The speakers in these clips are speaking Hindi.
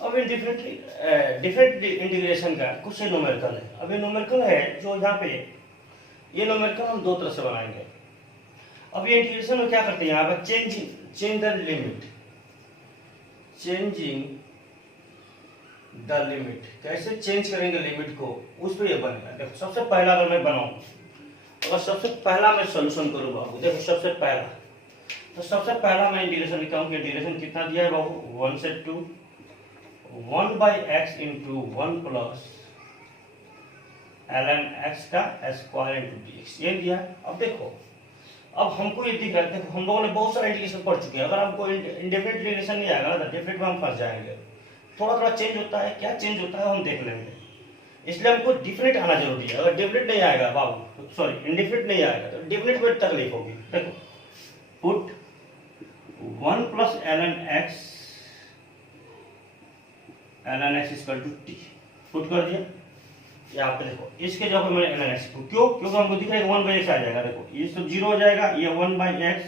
अब इन डिफरेंट इंटीग्रेशन का कुछ न्यूमेरिकल है। अब ये न्यूमेरिकल है जो यहाँ पे ये न्यूमेरिकल हम दो तरह से बनाएंगे। अब ये इंटीग्रेशन में क्या करते हैं, यहाँ पर change the limit, changing the limit, कैसे चेंज करेंगे लिमिट को, उस पर ये बनेगा। देखो सबसे पहला अगर मैं बनाऊं, अगर सबसे पहला मैं सोल्यूशन करूँ बाबू, देखो सबसे पहला, तो सबसे पहला मैं इंटीग्रेशन लिखता हूँ कि इंटीग्रेशन कितना दिया है बाबू, 1 से 2 1/x into 1 plus ln x का स्क्वायर इंटू dx, ये दिया है। अब देखो, अब हमको ये दिख रहा है, देखो हम लोगों ने बहुत सारा इंटीग्रेशन पढ़ चुके हैं। अगर हमको इंडेफिनिट इंटीग्रेशन नहीं आएगा ना, डेफिनेट में हम फंस जाएंगे। थोड़ा थोड़ा चेंज होता है, क्या चेंज होता है हम देख लेंगे, इसलिए हमको डिफिनिट आना जरूरी है। अगर डिफिनिट नहीं आएगा बाबू, सॉरी इंडेफिनिट नहीं आएगा तो डिफिनिट में तकलीफ होगी। देखो put 1 plus ln x equal to t, put कर दिया। यहाँ पे देखो इसके जगह पे मैंने ln x, क्यों, क्योंकि हमको दिख रहा है 1/x आ जाएगा। देखो ये सब 0 हो जाएगा, ये 1/x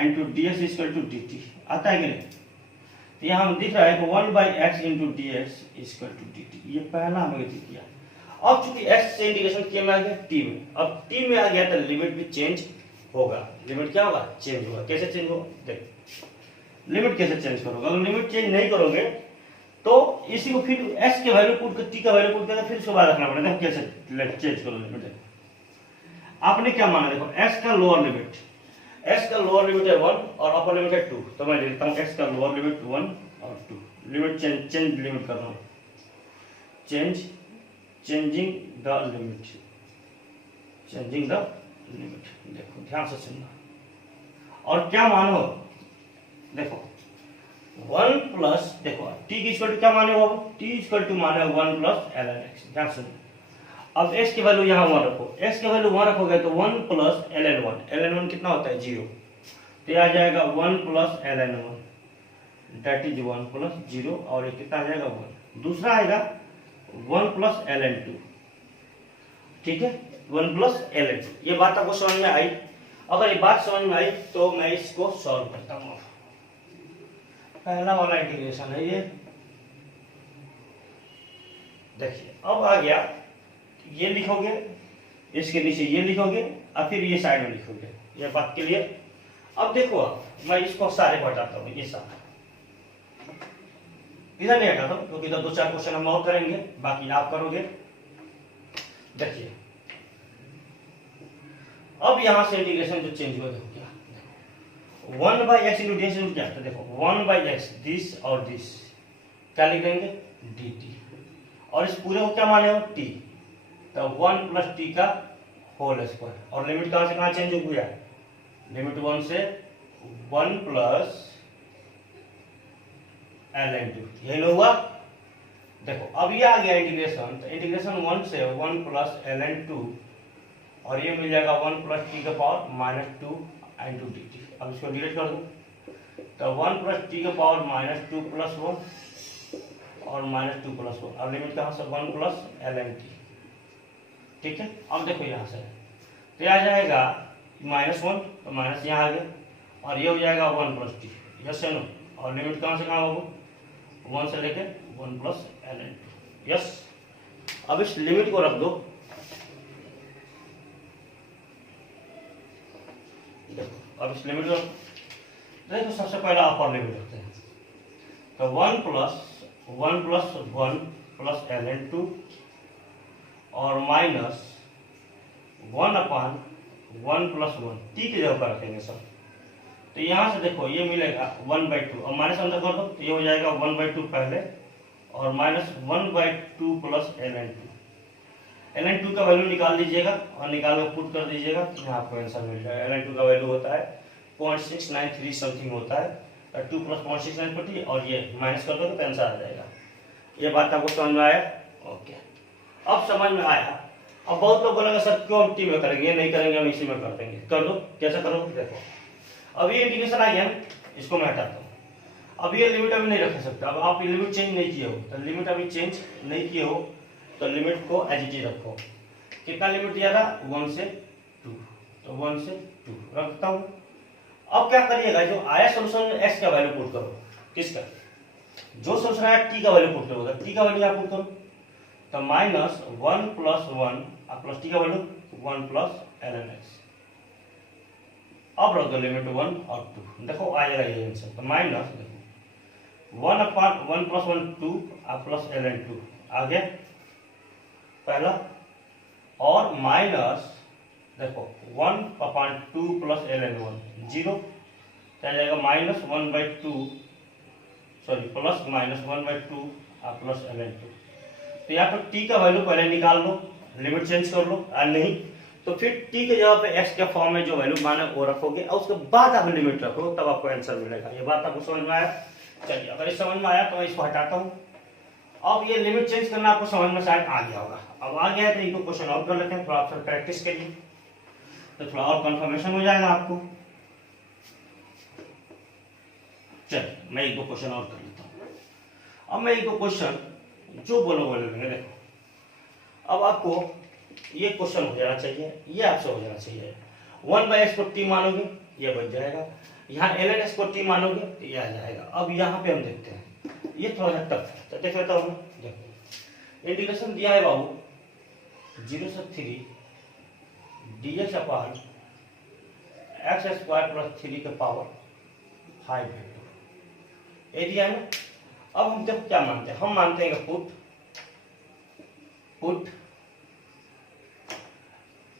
into ds equal to dt आता है कि नहीं। तो यहाँ हम दिख रहा है कि 1/x into ds equal to dt, ये पहला हमें दिख गया। अब चूंकि x से इंटीग्रेशन किया में आ गया t में, अब t में आ गया तो लिमिट भी चेंज होगा। लिमिट क्या होगा, चेंज होगा। कैसे चेंज होगा, देखो लिमिट कैसे चेंज करोगे, अगर लिमिट चेंज नहीं करोगे तो इसी को फिर x के वैल्यू पुट कर t का वैल्यू पुट करके फिर उसको बाहर रखना पड़ेगा। कैसे चेंज करो लिमिट, आपने क्या माना, देखो x का लोअर लिमिट, x का लोअर लिमिट है 1 और अपर लिमिट है 2, तो मैं लिखता हूँ x का लोअर लिमिट 1 और 2, लिमिट चेंज लिमिट कर रहा हूँ, changing the limit, changing the limit. देखो ध्यान से सुनना, और क्या मानो, देखो 1 प्लस, देखो t की इक्वल टू क्या माने हो, t इक्वल टू माने 1 प्लस ln x। ध्यान सुनो, अब x की वैल्यू यहाँ 1 रखो, x की वैल्यू 1 रखोगे तो 1 प्लस ln 1 कितना होता है 0, तो आ जाएगा 1 plus ln 1 that is 1 plus 0, और ये कितना आ जाएगा 1। दूसरा आएगा 1 प्लस ln 2, ठीक है 1 प्लस ln 2। ये बात आपको समझ में आई। अगर ये बात समझ में आई तो मैं इसको सॉल्व करता हूँ। पहला वाला इंटीग्रेशन है ये, देखिए अब आ गया, ये लिखोगे, इसके नीचे ये लिखोगे और फिर ये साइड में लिखोगे, ये बात क्लियर। अब देखो मैं इसको सारे हटाता हूँ, ये सारे इधर नहीं हटाता हूँ क्योंकि इधर 2-4 क्वेश्चन हम और करेंगे, बाकी आप करोगे। देखिए अब यहां से इंटीग्रेशन जो चेंज हुआ देखो क्या, 1/x इंटू ds इंटू क्या, तो देखो 1/x दिस और दिस क्या लिख देंगे dt, और इस पूरे को क्या माने हो t, तो 1 प्लस t का होल स्क्वायर, और लिमिट कहां से कहां चेंज हो गया, लिमिट 1 से 1 प्लस ln 2, यही ना हुआ। देखो अब ये आ गया इंटीग्रेशन, तो इंटीग्रेशन 1 से 1 प्लस ln 2, और ये मिल जाएगा 1 प्लस t का पावर माइनस 2 इंटू dt। अब इसको डिवाइड कर दो, तो 1 प्लस t का पावर माइनस 2 प्लस 1 और माइनस 2 प्लस 1, अब लिमिट कहां से 1 प्लस ln t, ठीक है। अब देखो यहां से तो आ जाएगा -1, तो माइनस यहाँ आ गया, और ये हो जाएगा 1 प्लस टी, यस है नो, और लिमिट कहां से कहां होगा 1 से लेके 1 प्लस ln 2, यस। अब इस लिमिट को रख दो, अब इस लिमिट को देखो, सबसे पहला अपर लिमिट रखते हैं, तो 1 प्लस 1 प्लस ln 2 और माइनस 1/1 प्लस 1 t की जगह पर रखेंगे सब। तो यहां से देखो ये मिलेगा 1/2 और माइनस अंदर कर दो, तो ये हो जाएगा 1/2 पहले और माइनस 1/2 प्लस ln 2 का वैल्यू निकाल लीजिएगा और निकाल कर पुट कर दीजिएगा, यहाँ आपको आंसर मिल जाएगा। ln 2 का वैल्यू होता है 0.693 समथिंग होता है, 2 प्लस 0.693 और ये माइनस कर दो तो आंसर आ जाएगा। ये बात आपको समझ में आया, ओके। अब समझ में आया। अब बहुत लोग बोलेंगे सर क्यों हम टी में करेंगे, नहीं करेंगे हम इसी में कर देंगे, कर दो। कैसे करोगे, देखो अब ये इंटीग्रेशन आ गया, इसको मैं हटाता हूँ। अब ये लिमिट अभी नहीं रख सकता, अब आप लिमिट चेंज नहीं किए हो, तो लिमिट अभी चेंज नहीं किए हो तो लिमिट को एज इट इज रखो। कितना लिमिट दिया था 1 से 2, तो 1 से 2 रखता हूँ। अब क्या करिएगा, जो आया सोल्यूशन x का वैल्यू पुट करो, किसका जो सोच रहा है टी का वैल्यू पुट करोगे, टी का वैल्यू आप पुट करो, तो माइनस 1 प्लस 1 प्लस टी का वैल्यू 1 प्लस ln x। अब रख दो लिमिट 1 और 2, देखो आ जाएगा ये आंसर। तो माइनस देखो 1 अपॉन 1 प्लस 1 2 प्लस ln 2 आ गया पहला, और माइनस देखो 1 अपॉन 2 प्लस ln 1 0, क्या जाएगा minus 1/2 sorry plus minus 1/2 plus ln 2। तो यहाँ पर t का वैल्यू पहले निकाल लो, लिमिट चेंज कर लो, और नहीं तो फिर t के जगह पे x के फॉर्म में जो वैल्यू माना वो रखोगे और उसके बाद आप लिमिट रखो, तब आपको आंसर मिलेगा। ये बात आपको समझ में आया? चलिए अगर ये समझ में आया तो मैं इसको हटाता हूँ। अब ये लिमिट चेंज करना आपको समझ में शायद आ गया होगा। अब आ गया है तो इनको क्वेश्चन और कर लेते हैं थोड़ा आप प्रैक्टिस के लिए, तो थोड़ा और कंफर्मेशन हो जाएगा आपको। चलिए मैं एक दो क्वेश्चन और कर लेता हूँ। अब मैं एक दो क्वेश्चन जो बोलो बोलेंगे, देखो अब आपको ये क्वेश्चन हो जाना चाहिए, ये आपसे हो जाना चाहिए। 1/x को t मानोगे ये बच जाएगा, यहाँ ln x को t मानोगे तो ये आ जाएगा। अब यहाँ पे हम देखते हैं, ये थोड़ा सा टफ है तो देख लेता हूँ। देखो इंटीग्रेशन दिया है बाबू 0 से 3 dx upon x square plus 3 के पावर 5/2 ये दिया है ना। अब हम देखो क्या मानते हैं, हम मानते हैं put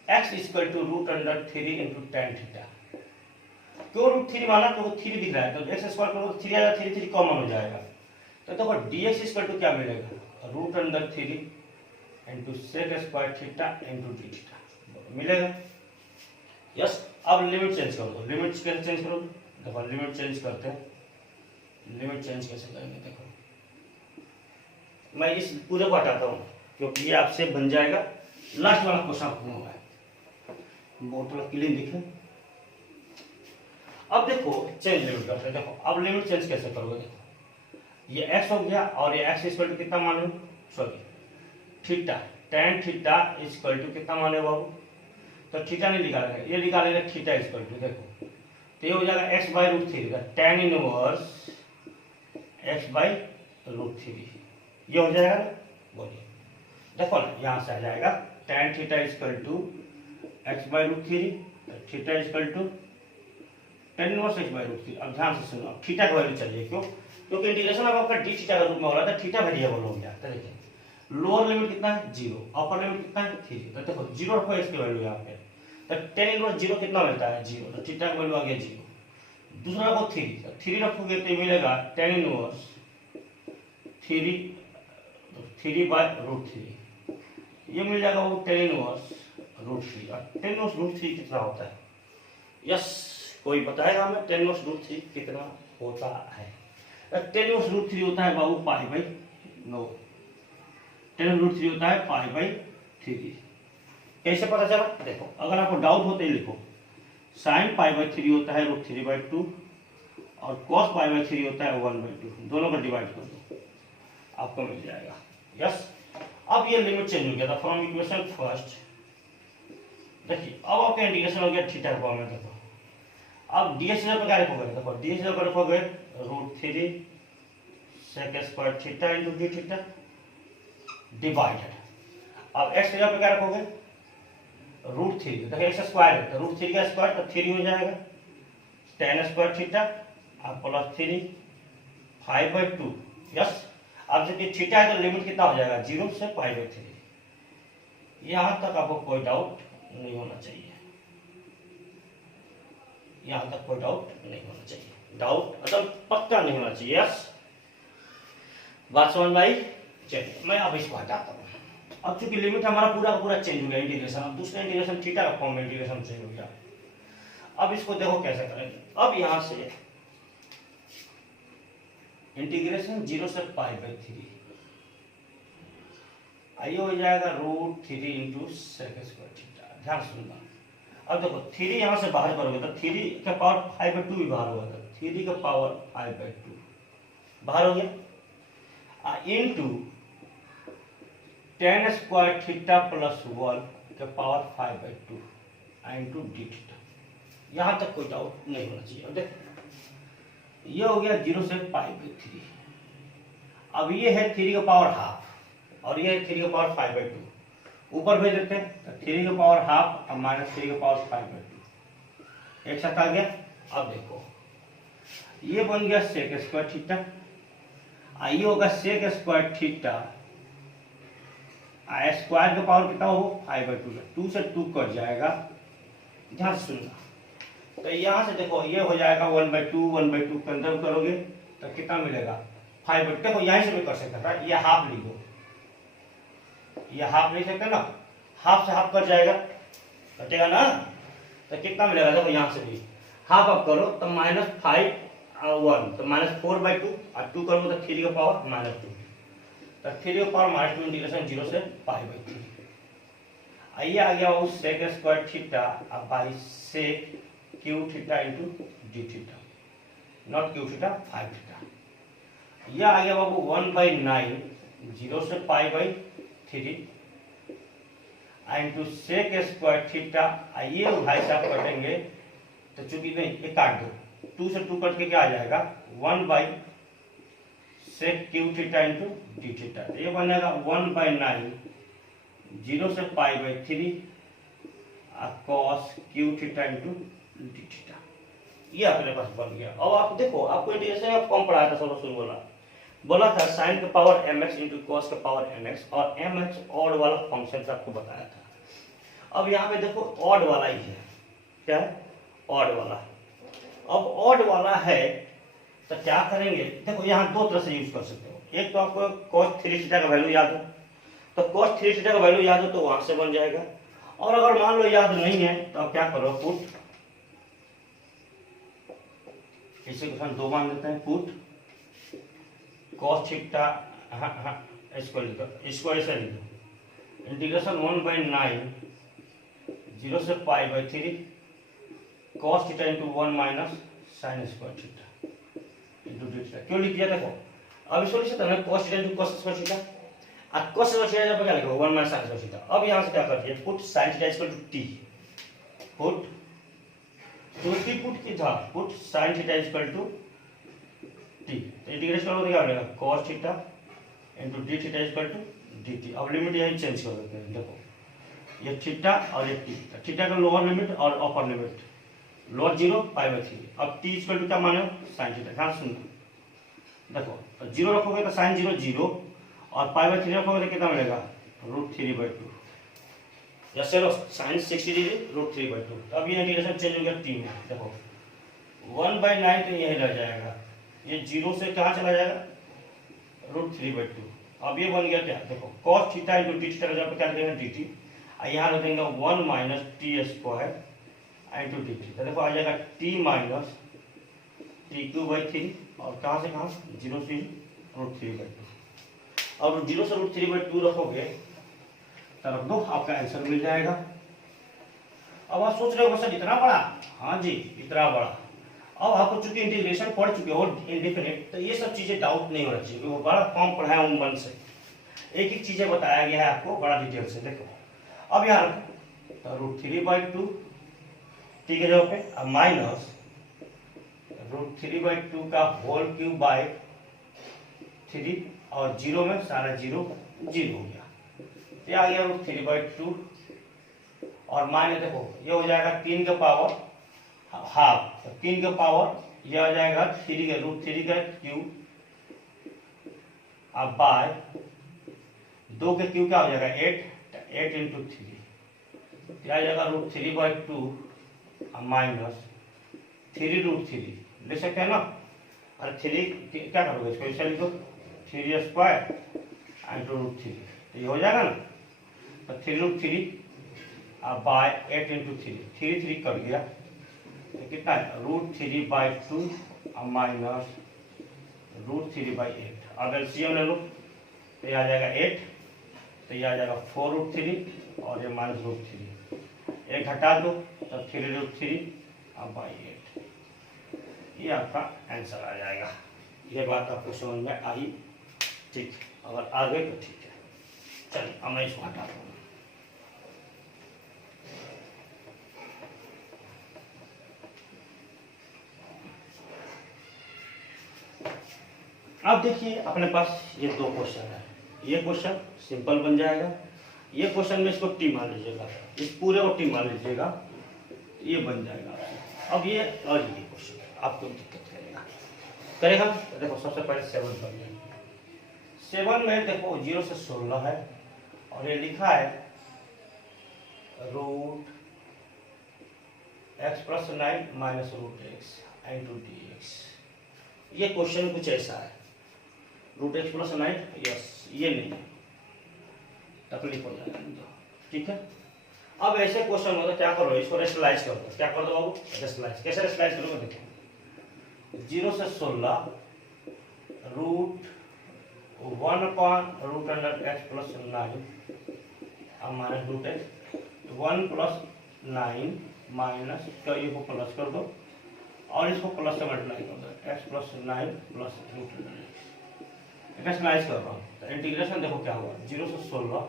x equal to √3 into tan theta. क्यों √3 माना? तो 3 दिख रहा है तो x स्क्वायर करोगे तो 3 आएगा, 3 कॉमन हो जाएगा। तो देखो dx इक्वल टू क्या मिलेगा, √3 into sec square theta into D theta मिलेगा। यस। अब लिमिट चेंज कर दो, लिमिट कैसे चेंज करो? देखो लिमिट चेंज करते हैं, लिमिट चेंज कैसे करेंगे? देखो मैं इस पूरे को हटाता हूँ क्योंकि ये आपसे बन जाएगा लास्ट वाला क्वेश्चन होगा, बहुत थोड़ा क्लीन दिखे। अब देखो चेंज लिमिट करते हैं। देखो अब लिमिट चेंज कैसे करोगे? देखो ये x हो गया और ये x इक्वल टू कितना माने, sorry theta, tan theta equal to कितना माने बाबू? तो थीटा नहीं निकालेंगे, ये निकालेंगे थीटा इक्वल टू, देखो तो ये हो जाएगा x/√3 का tan इनवर्स x/√3 ये हो जाएगा ना। बोलिए देखो ना यहाँ से आ जाएगा tan theta equal to x/√3, theta equal to tan inverse x/√3। अब ध्यान से सुनो, थीटा का वैल्यू चाहिए, क्यों? क्योंकि इंटीग्रेशन अब आपका डी थीटा का रूप में हो रहा था, थीटा वेरिएबल हो गया। तो देखिए लोअर लिमिट कितना है 0, अपर लिमिट कितना है 3। तो देखो 0 रखो इसकी वैल्यू यहाँ पे, तो tan इनवर्स 0 कितना मिलता है 0, तो थीटा का वैल्यू आ गया 0। दूसरा रखो 3, तो 3 रखोगे तो मिलेगा tan इनवर्स 3/√3 ये मिल जाएगा वो tan इनवर्स √3। और tan इनवर्स √3 कितना होता है? यस, कोई बताएगा हमें tan इनवर्स √3 कितना होता है? tan इनवर्स √3 होता है बाबू π/9, tan इनवर्स √3 होता है π/3। कैसे पता चला? देखो अगर आपको डाउट हो तो लिखो, sin π/3 होता है √3/2 और cos π/3 होता है 1/2, दोनों को डिवाइड कर दो आपको मिल जाएगा। यस। अब ये लिमिट चेंज हो गया था फ्रॉम इक्वेशन फर्स्ट। देखिए अब आपका इंटीग्रेशन हो गया थीटा फॉर्म में। देखो अब dx पर क्या रखोगे? देखो dx पर रखोगे √3 sec square theta into D theta divided. अब x की जगह पे क्या रखोगे? √3, देखो x स्क्वायर है तो √3 का स्क्वायर तो 3 हो जाएगा, tan square theta plus 3 5/2। Yes. अब जब थीटा है तो लिमिट कितना हो जाएगा 0 से π/3। यहां तक आपको कोई डाउट नहीं होना चाहिए, यहां तक कोई डाउट नहीं होना चाहिए, डाउट मतलब पक्का नहीं होना चाहिए। यस, बात समझ में आई? चलिए मैं अब इसको हटाता हूँ। अब चूंकि लिमिट हमारा पूरा चेंज हो गया इंटीग्रेशन, अब दूसरा इंटीग्रेशन थीटा का फॉर्म में इंटीग्रेशन चेंज हो गया। अब इसको देखो कैसे करेंगे। अब यहां से इंटीग्रेशन 0 से π/3 आइए हो जाएगा √3 इंटू सेक स्क्वायर थीटा। ध्यान सुनना। अब देखो 3 यहां से बाहर करोगे तो 3 का पावर 5/2 भी बाहर होगा, 3 का पावर 5/2 बाहर हो गया into tan square theta plus 1 का पावर 5/2 इंटू डी थीटा। यहां तक कोई डाउट नहीं होना चाहिए। अब देखो ये हो गया 0 से π/3। अब ये है 3 का पावर हाफ और ये है 3 का पावर 5/2, ऊपर भेज देते हैं तो 3 का पावर हाफ और माइनस 3 का पावर 5/2 एक साथ आ गया। अब देखो ये बन गया सेक स्क्वायर थीटा, ये होगा सेक स्क्वायर थीटा, स्क्वायर का पावर कितना हो 5/2, 2 से 2 कट जाएगा, ध्यान से सुनना। तो यहाँ से देखो ये हो जाएगा 1/2 कंजर्व करोगे तो कितना मिलेगा 5/2। देखो यहीं से भी कर सकता था, ये हाफ लिख दो, ये हाफ लिख सकते ना, हाफ से हाफ कट जाएगा कटेगा ना, तो कितना मिलेगा देखो यहाँ से भी हाफ अप करो तो -5 1 तो -4/2 और 2 करोगे तो 3 का पावर -2 तो 3 का पावर -2 इंटीग्रेशन 0 से π/3। आइए आ गया वो सेक स्क्वायर थीटा अब by sec cube theta into D theta, not cube theta 5 theta. यह आ गया बाबू 1/9 0 से π/3 इंटू सेक स्क्वायर थीटा। आइए भाई साहब कटेंगे तो चूंकि नहीं ये काट दो, 2 से 2 कट के क्या आ जाएगा 1/सेक cube theta into D theta, ये बन जाएगा 1/9 0 से π/3 cos cube theta into D theta, ये अपने पास बन गया। अब आप देखो आपको इंटीग्रेशन आप कौन पढ़ाया था, सब शुरू बोला था साइन का पावर mx इंटू कॉस का पावर mx और mx ऑड वाला फंक्शन आपको बताया था। अब यहाँ पे देखो ऑड वाला ही है, क्या है ऑड वाला। अब ऑड वाला है तो क्या करेंगे, देखो यहाँ दो तरह से यूज कर सकते हो, एक तो आपको cos 3 थीटा का वैल्यू याद हो तो cos 3 थीटा का वैल्यू याद हो तो वहां से बन जाएगा, और अगर मान लो याद नहीं है तो आप क्या करो पुट, इसे क्वेश्चन 2 मान देते हैं, पुट cos थीटा स्क्वायर से लिख दो इंटीग्रेशन 1/9 0 से π/3 cos theta into 1 minus sine square theta into D theta. क्यों लिख दिया देखो, अब इसको लिख सकते हैं cos theta into cos square theta, और cos स्क्वायर थीटा जब क्या लिखो 1 माइनस साइन स्क्वायर थीटा। अब यहां से क्या कर दिया put sine theta equal to t, put t put की था put sine theta equal to t, तो इंटीग्रेशन करोगे क्या मिलेगा cos theta into D theta equal to dt। अब लिमिट यही चेंज कर देते हैं, देखो ये थीटा और ये t, थीटा का लोअर लिमिट और अपर लिमिट, लोअर 0 π/3। अब t इक्वल टू क्या माने साइन थीटा, ध्यान सुनना देखो 0 रखोगे तो साइन 0 0 और π/3 रखोगे तो कितना मिलेगा √3/2, या चलो साइन 60 डिग्री √3/2। अब ये इंटीग्रेशन चेंज हो गया t में, देखो 1/9 तो यही रह जाएगा, ये 0 से कहाँ चला जाएगा √3/2। अब ये बन गया क्या देखो cos theta into D theta का जब क्या लिखेंगे dt, यहाँ लिख देंगे 1 minus T square into D theta, देखो आ जाएगा t माइनस t³ और कहाँ से कहाँ 0 से √3/2। अब 0 से √3/2 रखोगे तो रख दो, आपका आंसर मिल जाएगा। अब आप सोच रहे हो क्वेश्चन इतना बड़ा, हाँ जी इतना बड़ा। अब आपको चूंकि इंटीग्रेशन पढ़ चुके हो इंडेफिनिट, तो ये सब चीजें डाउट नहीं होना चाहिए, वो बड़ा फॉर्म पढ़ाया हूँ मन से, एक एक चीजें बताया गया है आपको बड़ा डिटेल से। देखो अब यहाँ तो √3/2 टी के जगह पे, अब माइनस √3/2 का होल क्यूब बाय 3 और 0 में सारा 0 0 हो गया, ये आ गया √3/2 और माइनस देखो ये हो जाएगा 3 का पावर हाफ, तो 3 का पावर ये आ जाएगा 3 का √3 का क्यूब अब बाय 2 के क्यूब क्या हो जाएगा 8 इंटू 3 क्या आ जाएगा √3/2 माइनस 3√3 ले सकते हैं ना, और 3 क्या करोगे इसको ऐसे लिखो 3 स्क्वायर इंटू √3, तो ये हो जाएगा ना, तो 3√3 बाय 8 इंटू 3 3 कट गया तो कितना है √3/2 माइनस √3/8। अब एलसीएम ले लो तो ये आ जाएगा 8, तो ये आ जाएगा 4√3 और ये माइनस √3, एक घटा दो तो 3√3/8, ये आपका आंसर आ जाएगा। ये बात आपको समझ में आई, ठीक, अगर आ गई तो ठीक है। चलिए अब मैं इसको हटा दूँ। अब देखिए अपने पास ये दो क्वेश्चन है, ये क्वेश्चन सिंपल बन जाएगा, ये क्वेश्चन में इसको टी मान लीजिएगा, इस पूरे को टी मान लीजिएगा, ये बन जाएगा। अब ये और ये क्वेश्चन आपको दिक्कत करेगा। तो देखो सबसे पहले 7 बन जाएगा। 7 में देखो 0 से 16 है और ये लिखा है root x plus 9 minus root x into D x. ये क्वेश्चन कुछ ऐसा है, रूट एक्स प्लस 9, यस ये नहीं है, तकलीफ हो जाएगा, ठीक है। अब ऐसे क्वेश्चन हो तो क्या करो, इसको रेशनलाइज कर दो। क्या कर दो बाबू, रेशनलाइज। कैसे रेशनलाइज करोगे, देखो 0 से 16 root 1 upon root under x plus 9 minus root x 1 plus 9 minus का ये को प्लस कर दो और इसको प्लस से मल्टीप्लाई कर दो, x plus 9 plus root under x. Rationalise कर रहा हूँ तो इंटीग्रेशन देखो क्या हुआ, 0 से 16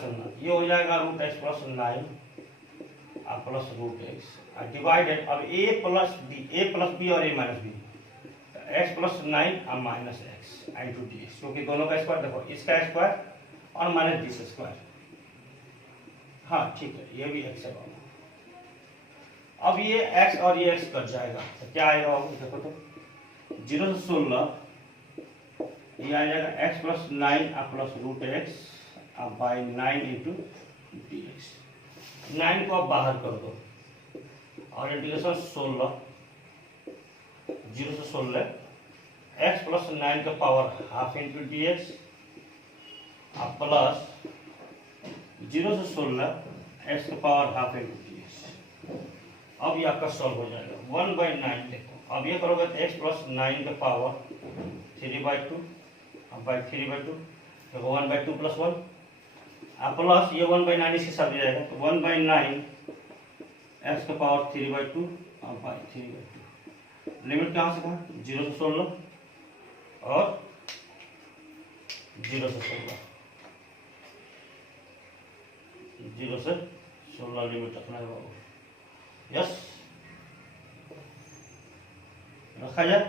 सुनना, ये हो जाएगा root X plus 9 plus root X divided. अब ए प्लस बी और A minus B, X plus 9 minus X into D X, क्योंकि दोनों का स्क्वायर देखो, इसका स्क्वायर और माइनस डी स्क्वायर। हाँ ठीक है, ये भी एक्स है बाबू। अब ये एक्स और ये एक्स कट जाएगा तो क्या आएगा बाबू, देखो तो 0 से 16 ये आ जाएगा x plus 9 plus root x by 9 into D x. 9 को आप बाहर कर दो और इंटीग्रेशन 16 0 से 16 एक्स प्लस 9 का power half into D x plus 0 से 16 एक्स का power half into D x. अब ये आपका सॉल्व हो जाएगा 1/9। देखो अब ये करोगे तो एक्स प्लस 9 का पावर 3/2 बाई 3/2, देखो 1/2 प्लस 1 प्लस ये 1/9 इसके साथ जाएगा तो 1/9 एक्स का पावर 3/2 बाई 3/2। लिमिट कहाँ से कहाँ, 0 से 16 और 0 से 16, 0 से 16 लिमिट रखना है बाबू। यस रखा जाए।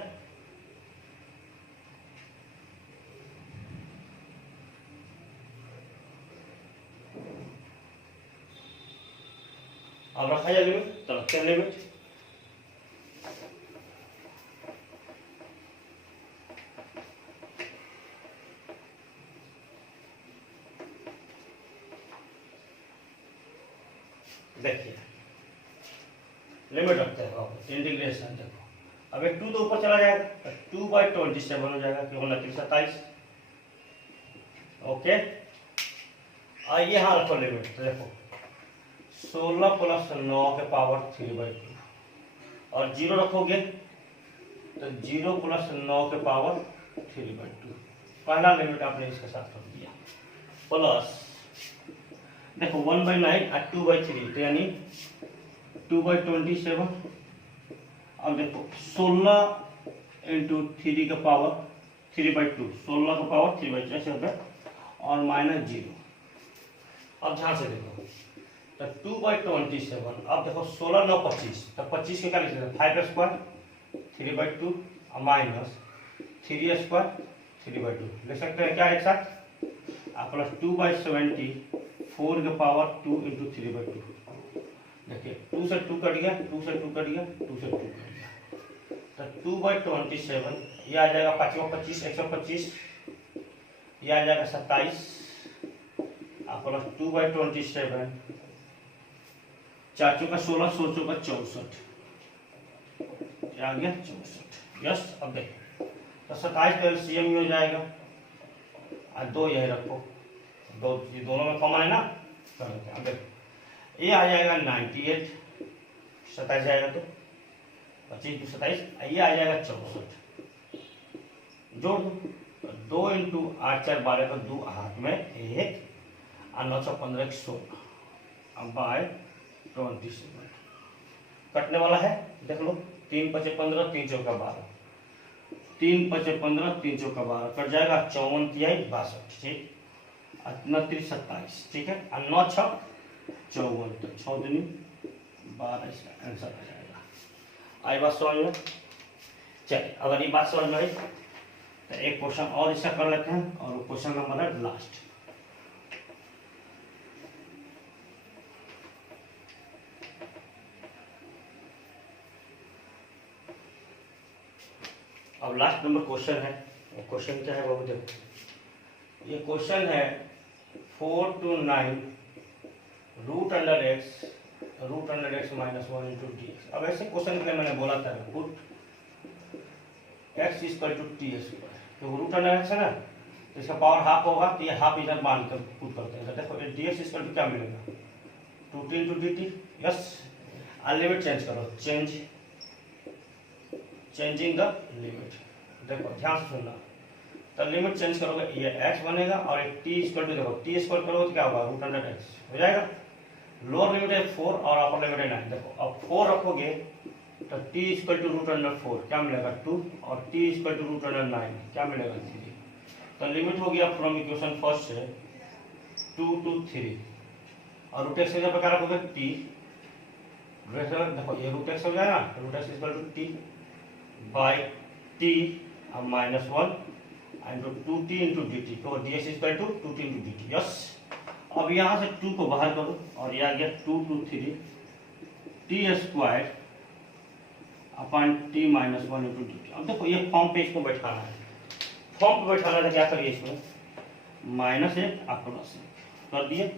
अब रखा जाए लिमिट, तो रखते हैं लिमिट। देखिए लिमिट रखते हैं इंटीग्रेशन। देखो अब एक 2 तो ऊपर चला जाएगा तो 2/27 हो जाएगा, क्योंकि 29 ओके। और यहाँ रखो लिमिट, तो देखो 16 प्लस 9 के पावर 3/2 और 0 रखोगे तो 0 प्लस 9 के पावर 3/2। पहला लिमिट आपने इसके साथ रख दिया प्लस देखो 1/9 और 2/3 तो यानी 2/27। अब देखो 16 इंटू 3 का पावर 3/2, 16 का पावर 3/2 ऐसे होता है और माइनस 0। अब ध्यान से देखो तो 2/27। अब देखो 16 9 25, तो 25 के क्या लिख सकते हैं, 5 स्क्वायर 3/2 माइनस 3 स्क्वायर 3/2 लिख सकते हैं क्या एक साथ, प्लस 2/70 4 के पावर 2 इंटू 3/2। देखिए 2 से 2 कट गया, 2 से 2 कट गया, 2 से 2 कट गया, तो 2/27 ये आ जाएगा 5 का 25 125, ये आ जाएगा 27 प्लस 2/27 4 का 16 16 का 64 आ गया 64। यस अब देखो तो 27 का एलसीएम हो जाएगा और 2 यही रखो, ये दोनों में कॉमन है ना। अब देखो ये आ जाएगा 98, 27 जाएगा तो 25 2 27, ये आ जाएगा 64। जोड़ दो 2 इंटू 8 4 12 का 2 हाथ में 1 और 9 15 16 बाय 27 कटने वाला है। देख लो 3 5 15 3 चौका 12, 3 5 15 3 चौका 12 कट जाएगा 54 तिहाई 62, ठीक 29 27, ठीक है और 9 6 54 तो 6 दूनी 12 इसका आंसर आ जाएगा। आई बात समझ में। चलिए अगर ये बात समझ में आई तो एक क्वेश्चन और इसका कर लेते हैं, और क्वेश्चन नंबर है लास्ट। अब लास्ट नंबर क्वेश्चन है, क्वेश्चन क्या है वो देखो। ये क्वेश्चन है 4 to 9 root under x minus 1 into D x. अब ऐसे क्वेश्चन के लिए मैंने बोला था put x equal to t square, तो रूट अंडर एक्स है ना, तो इसका पावर हाफ होगा, तो ये हाफ इधर बांध कर पुट करते हैं। तो देखो डी एक्स इक्वल टू क्या मिलेगा, 2t into D T. Yes, limit change करो, चेंजिंग द लिमिट। देखो ध्यान से सुनना, तो लिमिट चेंज करोगे ये x बनेगा, और एक t इक्वल टू, देखो t स्क्वायर करोगे तो क्या होगा, रूट अंडर एक्स हो जाएगा। लोअर लिमिट है 4 और अपर लिमिट है 9। देखो अब 4 रखोगे तो t equal to root under 4 क्या मिलेगा 2, और t equal to root under 9 क्या मिलेगा 3। तो लिमिट हो गया फ्रॉम इक्वेशन फर्स्ट से 2 to 3, और रूट एक्स की जगह क्या रखोगे t। देखो ये रूट एक्स हो जाएगा, root X equal to t by t अब minus 1 into 2t into D T, तो D X equal to 2t into D T. Yes, अब यहाँ से 2 को बाहर करो, और ये आ गया 2 to 3 T square upon T minus 1 into D T. अब देखो ये फॉर्म पे इसको बैठाना है, फॉर्म पे बैठाना है, क्या करिए इसमें -1 और +1 कर दिए।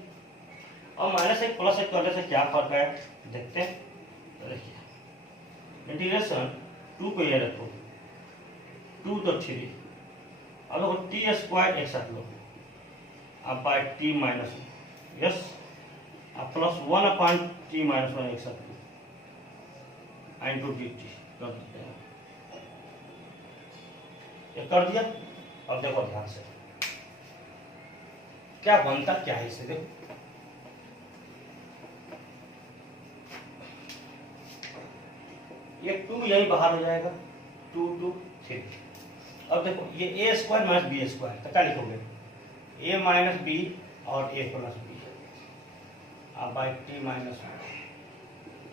और -1 +1 करने से क्या फर्क है देखते हैं। तो देखिए इंटीग्रेशन 2 को ये रखो, 2 तो 3, अब देखो टी स्क्वायर एक साथ लो, अब बाय टी माइनस 1, यस, अब +1 अपॉन टी माइनस 1 एक साथ लो, इंटू डी टी कर देते हैं। ये कर दिया। अब देखो ध्यान से क्या बनता क्या है इसे, देखो ये 2 यही बाहर हो जाएगा, 2 to 3। अब देखो ये a square minus b square, तो क्या लिखोगे a माइनस बी और a प्लस बी, अब बाई टी माइनस 1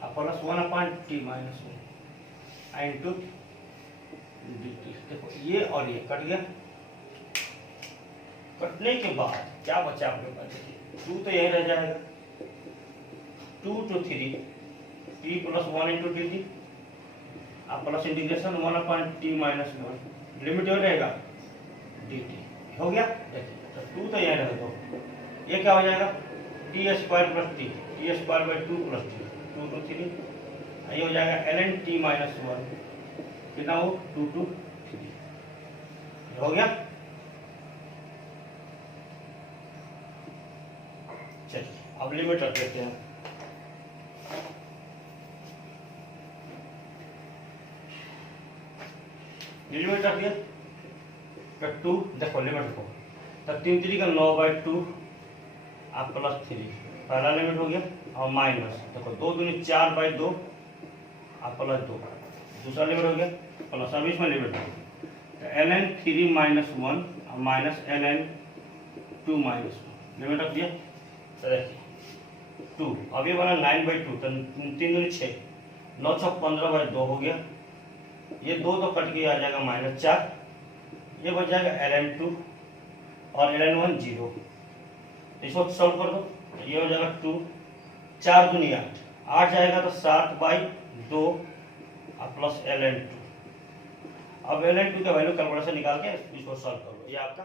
अब +1 upon T minus 1 into D t. देखो ये और ये कट गया, कटने के बाद क्या बचा आपके पास, 2 तो यही रह जाएगा, 2 to 3 T plus 1 into D T, अब plus integration 1 upon T minus 1, limit हो रहेगा डी टी, हो गया। देखिए तो 2 तो यही रह दो, ये क्या हो जाएगा T square plus T square by 2 plus T, 2 to 3, ये हो जाएगा ln टी माइनस 1, कितना हो 2 to 3, हो गया। चलिए अब लिमिट रख देते हैं, लिमिट रख दिया तो 2, देखो लिमिट रखो, तो 3 3 का 9/2 आप +3, पहला लिमिट हो गया, और माइनस देखो 2 दूनी 4/2 आप +2, दूसरा लिमिट हो गया प्लस। अब इसमें लिमिट हो तो ln 3 माइनस 1 और माइनस ln 2 माइनस 1, लिमिट रख दिया। तो देखिए 2, अब ये बना 9/2, तो 3 दूनी 6, 9 6 15/2 हो गया, ये 2 तो कट के आ जाएगा -4, ये बच जाएगा ln 2 और ln 1 0, इसको सॉल्व कर दो, ये हो जाएगा 2, 4 दूनी 8, 8 जाएगा तो 7/2 प्लस ln 2। अब ln 2 का वैल्यू कैलकुलेशन निकाल के इसको सॉल्व कर लो, ये आपका